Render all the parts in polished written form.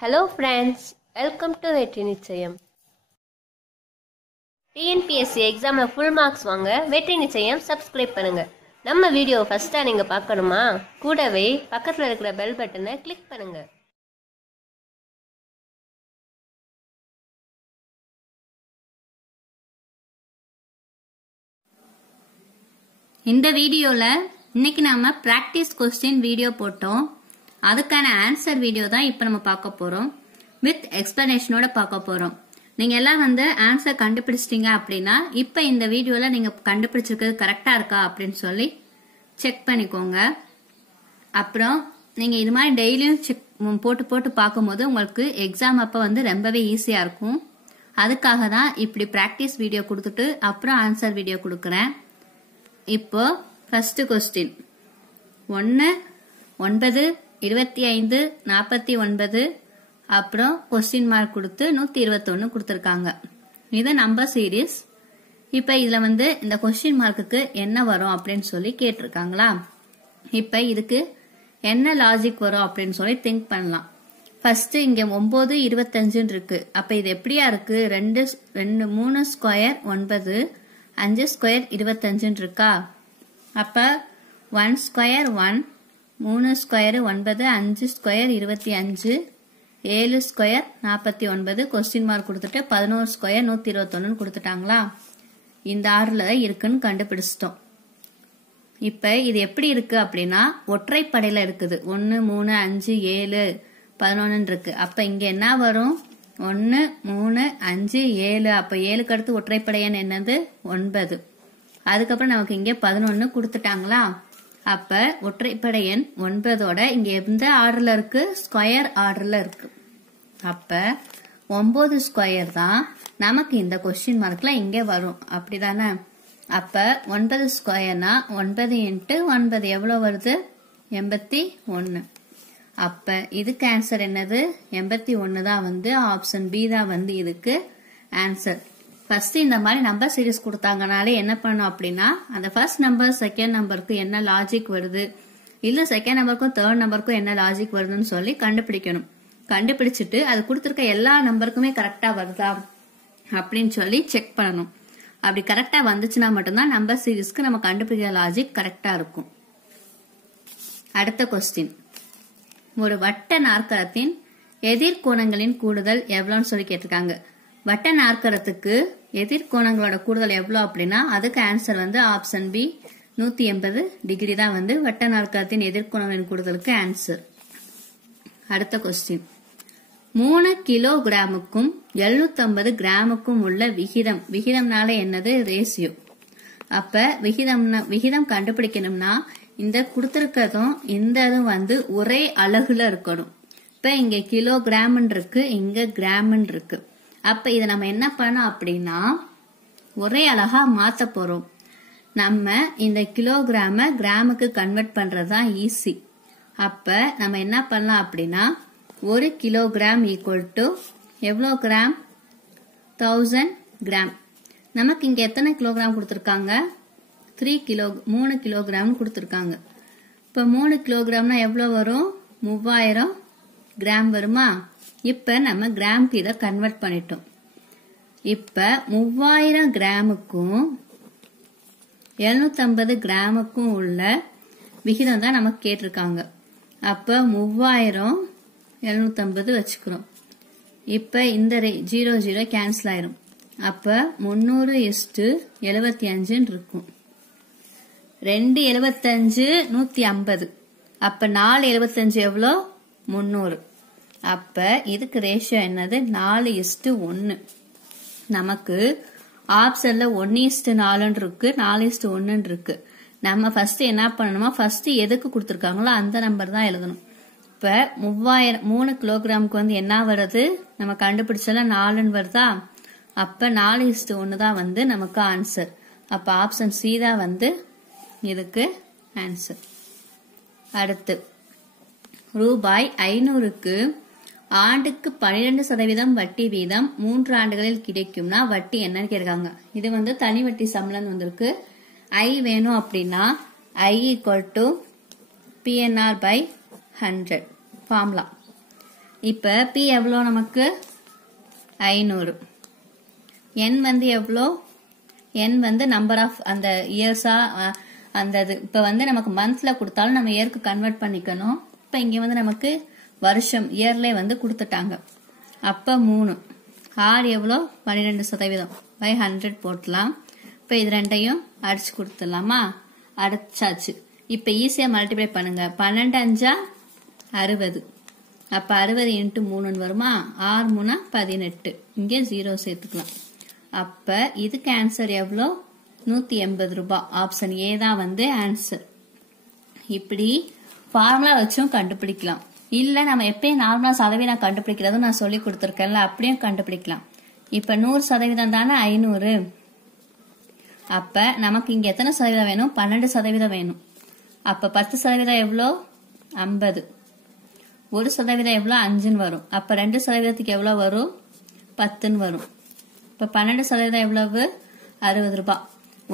Hello friends, welcome to வெற்றி நிச்சயம். TNPSC எக்ஸாம்ல ஃபுல் மார்க்ஸ் வாங்க வெற்றி நிச்சயம் சப்ஸ்கிரைப் பண்ணுங்க. நம்ம வீடியோ ஃபர்ஸ்டா நீங்க பார்க்கணுமா? கூடவே பக்கத்துல இருக்கிற பெல் பட்டனை கிளிக் பண்ணுங்க. இந்த வீடியோல இன்னைக்கு நாம பிராக்டிஸ் கொஸ்டின் வீடியோ போட்டோம். அதுக்கான ஆன்சர் வீடியோ தான் இப்ப நம்ம பார்க்க போறோம். வித் எக்ஸ்பிளனேஷனோட பார்க்க போறோம். நீங்க எல்லாம் ஆன்சர் கண்டுபிடிச்சிட்டீங்க அப்படின்னா இப்ப இந்த வீடியோல நீங்க கண்டுபிடிச்சிருக்கிறது கரெக்டா இருக்கா அப்படின்னு சொல்லி செக் பண்ணிக்கோங்க. அப்புறம் நீங்க இது மாதிரி டெய்லியும் செக் போட்டு பார்க்கும்போது உங்களுக்கு எக்ஸாம் அப்ப ரொம்பவே ஈஸியா இருக்கும். அதுக்காக தான் இப்படி பிராக்டிஸ் வீடியோ கொடுத்துட்டு அப்புறம் ஆன்சர் வீடியோ கொடுக்கறேன். இப்போ ஃபர்ஸ்ட் கொஸ்டின் 1 9 25 49 அப்புறம் கொஸ்டின் மார்க் கொடுத்து 121 கொடுத்திருக்காங்க. இது நம்பர் சீரீஸ். இப்ப இதுல இந்த கொஸ்டின் மார்க்குக்கு என்ன வரும் அப்படின்னு சொல்லி கேட்டிருக்காங்களா? இப்ப இதுக்கு என்ன லாஜிக் வரும் அப்படின்னு சொல்லி திங்க் பண்ணலாம். ஃபர்ஸ்ட் இங்க 9 25 இருக்கு. அப்ப இது எப்படியா இருக்கு? 3 ஸ்கொயர் 9 5 ஸ்கொயர் 25 இருக்கா? அப்ப 1 square 1 3 square 9 5 square 25 7 square 49 question mark கொடுத்துட்டு 11 ஸ்கொயர் 121 கொடுத்துட்டாங்களா? இந்த ஆர்டர்ல இருக்குன்னு கண்டுபிடிச்சிட்டோம். இப்ப இது எப்படி இருக்கு அப்படின்னா ஒற்றைப்படையில இருக்குது. 1 3 5 7 11 இருக்கு. அப்ப இங்க என்ன வரும்? 1 3 5 7. அப்ப 7க்கு அடுத்து ஒற்றைப்படை எண் என்னது? 9. அதுக்கப்புறம் நமக்கு இங்க 11 கொடுத்துட்டாங்களா? அப்ப ஒற்றைப்படை எண் 9ஓட இங்க எந்த ஆர்டர்ல இருக்கு? ஸ்கொயர் ஆர்டர்ல இருக்கு. அப்ப 9 ஸ்கொயர் தான் நமக்கு இந்த கொஸ்டின் மார்க்ல இங்க வரும். அப்படிதானே? அப்ப 9 ஸ்கொயர்னா 9 × 9 எவ்வளவு வருது? 81. அப்ப இதுக்கு ஆன்சர் என்னது? 81 தான் ஆப்ஷன் பி தான் இதுக்கு ஆன்சர். ஃபர்ஸ்ட் இந்த மாதிரி நம்பர் சீரிஸ் கொடுத்தாங்கனாலே என்ன பண்ணும் அப்படின்னா அந்த ஃபர்ஸ்ட் நம்பர் செகண்ட் நம்பருக்கு என்ன லாஜிக் வருது, இல்ல செகண்ட் நம்பருக்கும் தேர்ட் நம்பருக்கும் என்ன லாஜிக் வருதுன்னு சொல்லி கண்டுபிடிக்கணும். கண்டுபிடிச்சிட்டு அது கொடுத்திருக்க எல்லா நம்பருக்குமே கரெக்டா வருதா அப்படின்னு சொல்லி செக் பண்ணணும். அப்படி கரெக்டா வந்துச்சுன்னா மட்டும்தான் நம்பர் சீரிஸ்க்கு நம்ம கண்டுபிடிக்கிற லாஜிக் கரெக்டா இருக்கும். அடுத்த கொஸ்டின், ஒரு வட்ட நாற்கரத்தின் எதிர்கோணங்களின் கூடுதல் எவ்வளவுன்னு சொல்லி கேட்டிருக்காங்க. வட்ட நாற்கரத்துக்கு எதிர்கோணங்களோட கூடுதல் எவ்வளவு அப்படின்னா அதுக்கு ஆன்சர் ஆப்ஷன் பி 180 டிகிரி தான் வட்ட நாற்கரத்தின் எதிர்கோணங்களின் கூடுதலுக்கு ஆன்சர். அடுத்த கொஸ்டின், 3 கிலோகிராமுக்கும் 750 கிராமுக்கும் உள்ள விகிதம். விகிதம்னால என்னது? ரேஷியோ. அப்ப விகிதம் கண்டுபிடிக்கணும்னா இந்த கொடுத்திருக்கிறதும் இந்த இதுவும் ஒரே அலகுல இருக்கணும். இப்ப இங்க கிலோகிராம் இருக்கு, இங்க கிராம் இருக்கு. அப்ப இத நம்ம என்ன பண்ணோம் அப்படின்னா ஒரே அலகா மாத்த போறோம். நம்ம இந்த கிலோகிராம கிராமுக்கு கன்வெர்ட் பண்றதுதான் ஈஸி. அப்ப நம்ம என்ன பண்ணலாம் அப்படின்னா 1 கிலோகிராம் ஈக்குவல் டு எவ்வளவு கிராம்? 1000 கிராம். நமக்கு இங்க எத்தனை கிலோகிராம் கொடுத்திருக்காங்க? 3 கிலோகிராம் கொடுத்திருக்காங்க. இப்ப 3 கிலோகிராம்னா எவ்வளவு வரும்? 3000 கிராம் வருமா? இப்ப நம்ம கிராமுக்கு இத கன்வெர்ட் பண்ணிட்டோம். இப்ப 3000 கிராமுக்கும் 750 கிராமுக்கும் உள்ள விகிதம் தான் நமக்கு கேட்டிருக்காங்க. அப்ப 3000 750 வச்சுக்கிறோம். இப்ப இந்த 0 0 கேன்சல் ஆயிரும். அப்ப 300:75 இருக்கும். 275 150. அப்ப 475 எவ்வளோ? 300. அப்ப இதுக்கு ரேஷியோ என்னது? 4:1. நமக்கு ஆப்ஷன்ல 1:4 இருக்கு, 4:1 இருக்கு. நம்ம ஃபர்ஸ்ட் என்ன பண்ணணுமா, ஃபர்ஸ்ட் எதுக்கு கொடுத்திருக்காங்களோ அந்த நம்பர் தான் எழுதணும். இப்ப 3 கிலோகிராமுக்கு என்ன வருது? நம்ம கண்டுபிடிச்சல 4 வருதா? அப்ப 4:1 தான் நமக்கு ஆன்சர். அப்ப ஆப்ஷன் சி தான் இதுக்கு ஆன்சர். அடுத்து, ரூபாய் 500க்கு ஆண்டுக்கு 12% வட்டி வீதம் 3 ஆண்டுகளில் கிடைக்கும்னா வட்டி என்னன்னு கேட்காங்க. இது தனி வட்டி சம்பளம் வந்திருக்கு. ஐ வேணும் அப்படின்னா I = PNR/100 ஃபார்முலா. இப்போ பி எவ்வளோ நமக்கு 500. என் வந்து எவ்வளோ? என் வந்து நம்பர் ஆஃப் அந்த இயர்ஸா அந்த இது. இப்போ வந்து நமக்கு மந்த்ல கொடுத்தாலும் நம்ம இயருக்கு கன்வெர்ட் பண்ணிக்கணும். இப்போ இங்கே வந்து நமக்கு வருஷம் இயர்லே வந்து கொடுத்துட்டாங்க. அப்போ 3 ஆர் எவ்வளோ? 12% பை 100 போட்டலாம். இப்போ இது ரெண்டையும் அடிச்சு கொடுத்துடலாமா? அடிச்சாச்சு. இப்போ ஈஸியாக மல்டிப்ளை பண்ணுங்க. 12 5 60. அப்போ 60 × 3 வருமா? 6 3 18. இங்கே 0 சேர்த்துக்கலாம். அப்போ இதுக்கு ஆன்சர் எவ்வளோ? 180 ரூபாய். ஆப்ஷன் ஏ தான் வந்து ஆன்சர். இப்படி ஃபார்முலா வச்சும் கண்டுபிடிக்கலாம். இல்லை நம்ம எப்பயும் நார்மலா சதவீதம் கண்டுபிடிக்கிறதும் நான் சொல்லி கொடுத்துருக்கேன்ல, அப்படியும் கண்டுபிடிக்கலாம். இப்போ 100% தானே 500. அப்ப நமக்கு இங்க எத்தனை சதவீதம் வேணும்? 12% வேணும். அப்ப 10% எவ்வளோ? 50. 1% எவ்வளோ? 5 வரும். அப்ப 2% எவ்வளோ வரும்? 10 வரும். இப்ப 12% எவ்வளவு? 60 ரூபாய்.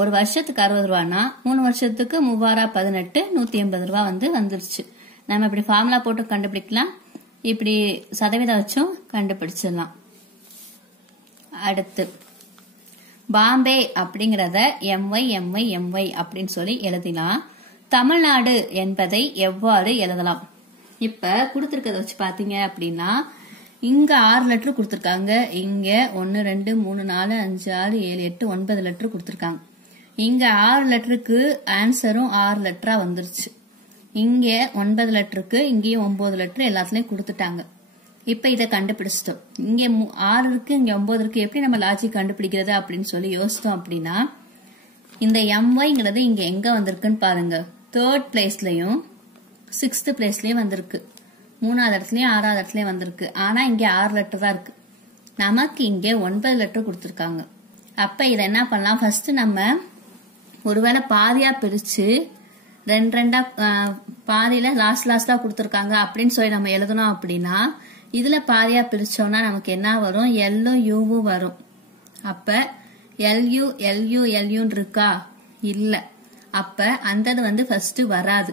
ஒரு வருஷத்துக்கு 60 ரூபானா 3 வருஷத்துக்கு 3 18 180 ரூபாய் வந்து வந்துருச்சு. நம்ம இப்படி ஃபார்முலா போட்டு கண்டுபிடிக்கலாம். இப்படி சதவீதம் வச்சும் கண்டுபிடிச்சிடலாம். அடுத்து பாம்பே அப்படிங்கறத MY அப்படின்னு சொல்லி எழுதலாம். தமிழ்நாடு என்பதை எவ்வாறு எழுதலாம்? இப்ப கொடுத்திருக்கிறத வச்சு பாத்தீங்க அப்படின்னா இங்க 6 லெட்டர் கொடுத்திருக்காங்க. இங்க 1 2 3 4 5 6 7 8 9 லெட்டர் கொடுத்திருக்காங்க. இங்க 6 லெட்டருக்கு ஆன்சரும் 6 லெட்டரா வந்துருச்சு. இங்க 9 லெட்டருக்கு இங்கேயும் 9 லெட்டர் எல்லாத்துலயும் கொடுத்துட்டாங்க. இப்ப இதை கண்டுபிடிச்சிட்டோம். இங்க 6 இருக்கு, இங்க 9 இருக்கு. எப்படி நம்ம லாஜிக் கண்டுபிடிக்கிறது அப்படின்னு சொல்லி யோசித்தோம் அப்படின்னா இந்த MYங்கிறது இங்க எங்க வந்திருக்குன்னு பாருங்க. 3rd பிளேஸ்லயும் 6th பிளேஸ்லயும் வந்திருக்கு. 3வது இடத்துலயும் 6வது இடத்துலயும் வந்திருக்கு. ஆனா இங்க 6 லெட்டர் தான் இருக்கு. நமக்கு இங்க 9 லெட்டர் கொடுத்திருக்காங்க. அப்ப இதை என்ன பண்ணலாம்? ஃபர்ஸ்ட் நம்ம ஒருவேளை பாதியா பிரிச்சு 2 பாதியில லாஸ்டா கொடுத்திருக்காங்க அப்படின்னு சொல்லி நம்ம எழுதணும். அப்படின்னா இதுல பாதியா பிரிச்சோம்னா நமக்கு என்ன வரும்? எல்லும் யூவும் வரும். அப்ப LU இருக்கா? இல்ல. அப்ப அந்த வந்து ஃபர்ஸ்ட் வராது.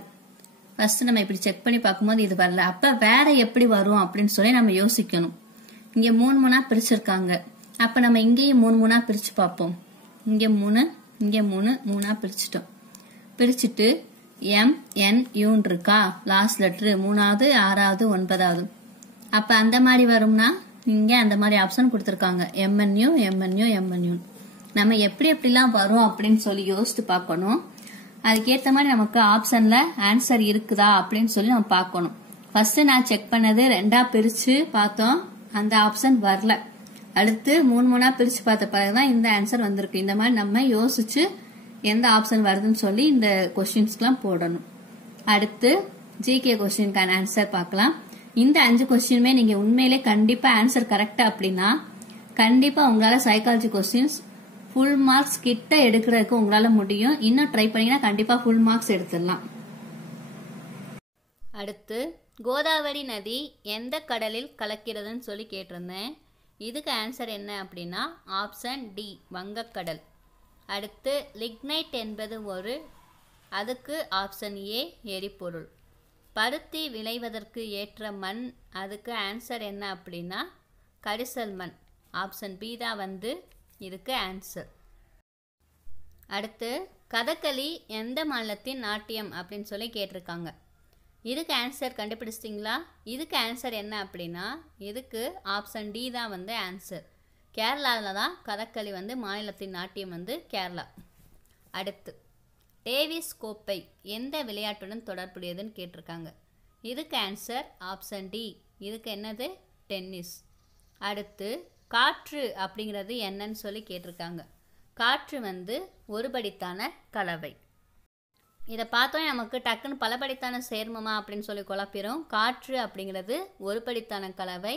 ஃபர்ஸ்ட் நம்ம இப்படி செக் பண்ணி பார்க்கும்போது இது வரல. அப்ப வேற எப்படி வரும் அப்படின்னு சொல்லி நம்ம யோசிக்கணும். இங்க 3 3 பிரிச்சிருக்காங்க. அப்ப நம்ம இங்கேயும் 3 3 பிரிச்சு பார்ப்போம். இங்க 3 இங்க 3 3 பிரிச்சுட்டோம். பிரிச்சுட்டு MNU இருக்கா? லாஸ்ட் லெட்டர் 3வது 6வது 9வது. அப்ப அந்த மாதிரி வரும்னா இங்க அந்த மாதிரி ஆப்ஷன் கொடுத்திருக்காங்க. MNU. நம்ம எப்படிலாம் வரும் அப்படின்னு சொல்லி யோசித்து பார்க்கணும். அதுக்கேற்ற மாதிரி நமக்கு ஆப்ஷன்ல ஆன்சர் இருக்குதா அப்படின்னு சொல்லி நம்ம பார்க்கணும். ஃபர்ஸ்ட் நான் செக் பண்ணது 2 பிரிச்சு பார்த்தோம், அந்த ஆப்ஷன் வரல. அடுத்து 3 3 பிரிச்சு பார்த்த பிறகுதான் இந்த ஆன்சர் வந்திருக்கு. இந்த மாதிரி நம்ம யோசிச்சு எந்த ஆப்ஷன் வருதுன்னு சொல்லி இந்த கொஸ்டின்ஸ்க்குலாம் போடணும். அடுத்து ஜிகே கொஸ்டினுக்கான ஆன்சர் பார்க்கலாம். இந்த 5 கொஸ்டினுமே நீங்க உண்மையிலே கண்டிப்பா ஆன்சர் கரெக்டா அப்படின்னா கண்டிப்பா உங்களால சைக்காலஜி கொஸ்டின்ஸ் ஃபுல் மார்க்ஸ் கிட்ட எடுக்கிறதுக்கு உங்களால முடியும். இன்னும் ட்ரை பண்ணீங்கன்னா கண்டிப்பா ஃபுல் மார்க்ஸ் எடுத்துடலாம். அடுத்து கோதாவரி நதி எந்த கடலில் கலக்கிறதுன்னு சொல்லி கேட்டிருந்தேன். இதுக்கு ஆன்சர் என்ன அப்படின்னா ஆப்ஷன் டி, வங்கக்கடல். அடுத்து லிக்னைட் என்பது அதுக்கு ஆப்ஷன் ஏ, எரிபொருள். பருத்தி விளைவதற்கு ஏற்ற மண், அதுக்கு ஆன்சர் என்ன அப்படின்னா கரிசல் மண். ஆப்ஷன் பி தான் வந்து இதுக்கு ஆன்சர். அடுத்து கதகளி எந்த மாநிலத்தின் நாட்டியம் அப்படின்னு சொல்லி கேட்டிருக்காங்க. இதுக்கு ஆன்சர் கண்டுபிடிச்சிட்டிங்களா? இதுக்கு ஆன்சர் என்ன அப்படின்னா இதுக்கு ஆப்ஷன் டி தான் வந்து ஆன்சர். கேரளாவில் தான் கதகளி வந்து மாநிலத்தின் நாட்டியம் வந்து கேரளா. அடுத்து டேவிஸ் கோப்பை எந்த விளையாட்டுடன் தொடர்புடையதுன்னு கேட்டிருக்காங்க. இதுக்கு ஆன்சர் ஆப்ஷன் டி. இதுக்கு என்னது? டென்னிஸ். அடுத்து காற்று அப்படிங்கிறது என்னன்னு சொல்லி கேட்டிருக்காங்க. காற்று வந்து ஒருபடித்தான கலவை. இதை பார்த்தோம் நமக்கு டக்குன்னு பலபடித்தான சேர்மமா அப்படின்னு சொல்லி குழப்பிடும். காற்று அப்படிங்கிறது ஒருபடித்தான கலவை.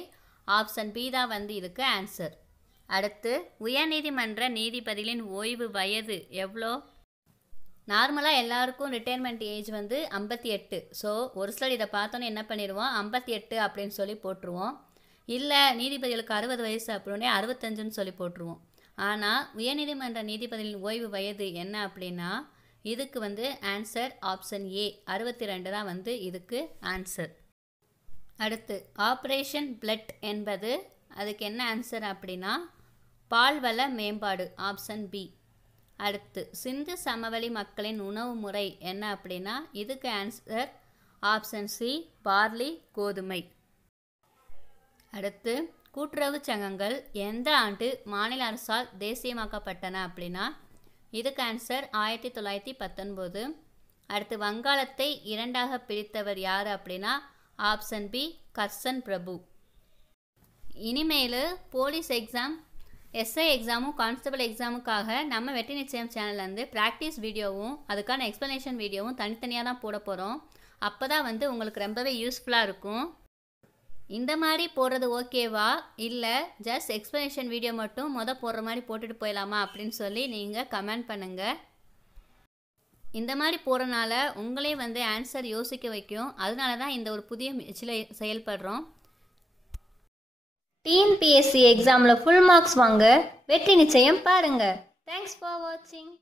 ஆப்ஷன் பி தான் வந்து இதுக்கு ஆன்சர். அடுத்து உயர்நீதிமன்ற நீதிபதிகளின் ஓய்வு வயது எவ்வளோ? நார்மலாக எல்லாருக்கும் ரிட்டையர்மெண்ட் ஏஜ் வந்து 58. ஸோ ஒரு சிலர் இதை பார்த்தோன்னே என்ன பண்ணிடுவோம்? 58 அப்படின்னு சொல்லி போட்டுருவோம். இல்லை நீதிபதிகளுக்கு 60 வயசு அப்படின்னே 65ன்னு சொல்லி போட்டுருவோம். ஆனால் உயர்நீதிமன்ற நீதிபதிகளின் ஓய்வு வயது என்ன அப்படின்னா இதுக்கு வந்து ஆன்சர் ஆப்ஷன் ஏ, 62 தான் வந்து இதுக்கு ஆன்சர். அடுத்து ஆப்ரேஷன் பிளட் என்பது அதுக்கு என்ன ஆன்சர் அப்படின்னா பால்வள மேம்பாடு, ஆப்ஷன் பி. அடுத்து சிந்து சமவெளி மக்களின் உணவு முறை என்ன அப்படின்னா இதுக்கு ஆன்சர் ஆப்ஷன் சி, பார்லி, கோதுமை. அடுத்து கூட்டுறவு சங்கங்கள் எந்த ஆண்டு மாநில அரசால் தேசியமாக்கப்பட்டன அப்படின்னா இதுக்கு ஆன்சர் 1919. அடுத்து வங்காளத்தை இரண்டாக பிரித்தவர் யார் அப்படின்னா ஆப்ஷன் பி, கர்சன் பிரபு. இனிமேல் போலீஸ் எக்ஸாம், எஸ்ஐ எக்ஸாமும் கான்ஸ்டபிள் எக்ஸாமுக்காக நம்ம வெற்றி நிச்சயம் சேனல்லேருந்து ப்ராக்டிஸ் வீடியோவும் அதுக்கான எக்ஸ்ப்ளனேஷன் வீடியோவும் தனித்தனியாக தான் போட போகிறோம். அப்போ தான் உங்களுக்கு ரொம்பவே யூஸ்ஃபுல்லாக இருக்கும். இந்த மாதிரி போடுறது ஓகேவா, இல்லை ஜஸ்ட் எக்ஸ்ப்ளனேஷன் வீடியோ மட்டும் போடுற மாதிரி போட்டுட்டு போயிடலாமா அப்படின்னு சொல்லி நீங்கள் கமெண்ட் பண்ணுங்கள். இந்த மாதிரி போகிறனால உங்களே ஆன்சர் யோசிக்க வைக்கும். அதனால தான் இந்த ஒரு புதிய முயற்சியில் செயல்படுறோம். டிஎன்பிஎஸ்சி எக்ஸாமில் ஃபுல் மார்க்ஸ் வாங்க வெற்றி நிச்சயம் பாருங்கள். தேங்க்ஸ் ஃபார் வாட்சிங்.